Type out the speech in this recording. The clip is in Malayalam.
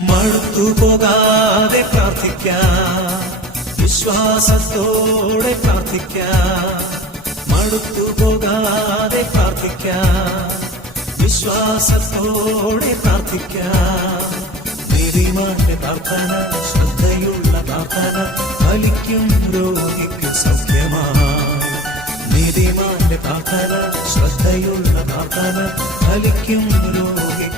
മടുത്തുപോകാതെ പ്രാർത്ഥിക്കാം, വിശ്വാസത്തോടെ പ്രാർത്ഥിക്കാം. മടുത്തുപോകാതെ പ്രാർത്ഥിക്കാം, വിശ്വാസത്തോടെ പ്രാർത്ഥിക്കാം. നീതിമാന്റെ പ്രാർത്ഥന, ശ്രദ്ധയുള്ള പ്രാർത്ഥന ഫലിക്കും, രോഗിക്ക് സൗഖ്യമാണ്. നീതിമാന്റെ പ്രാർത്ഥന, ശ്രദ്ധയുള്ള പ്രാർത്ഥന ഫലിക്കും, രോഗിക്ക്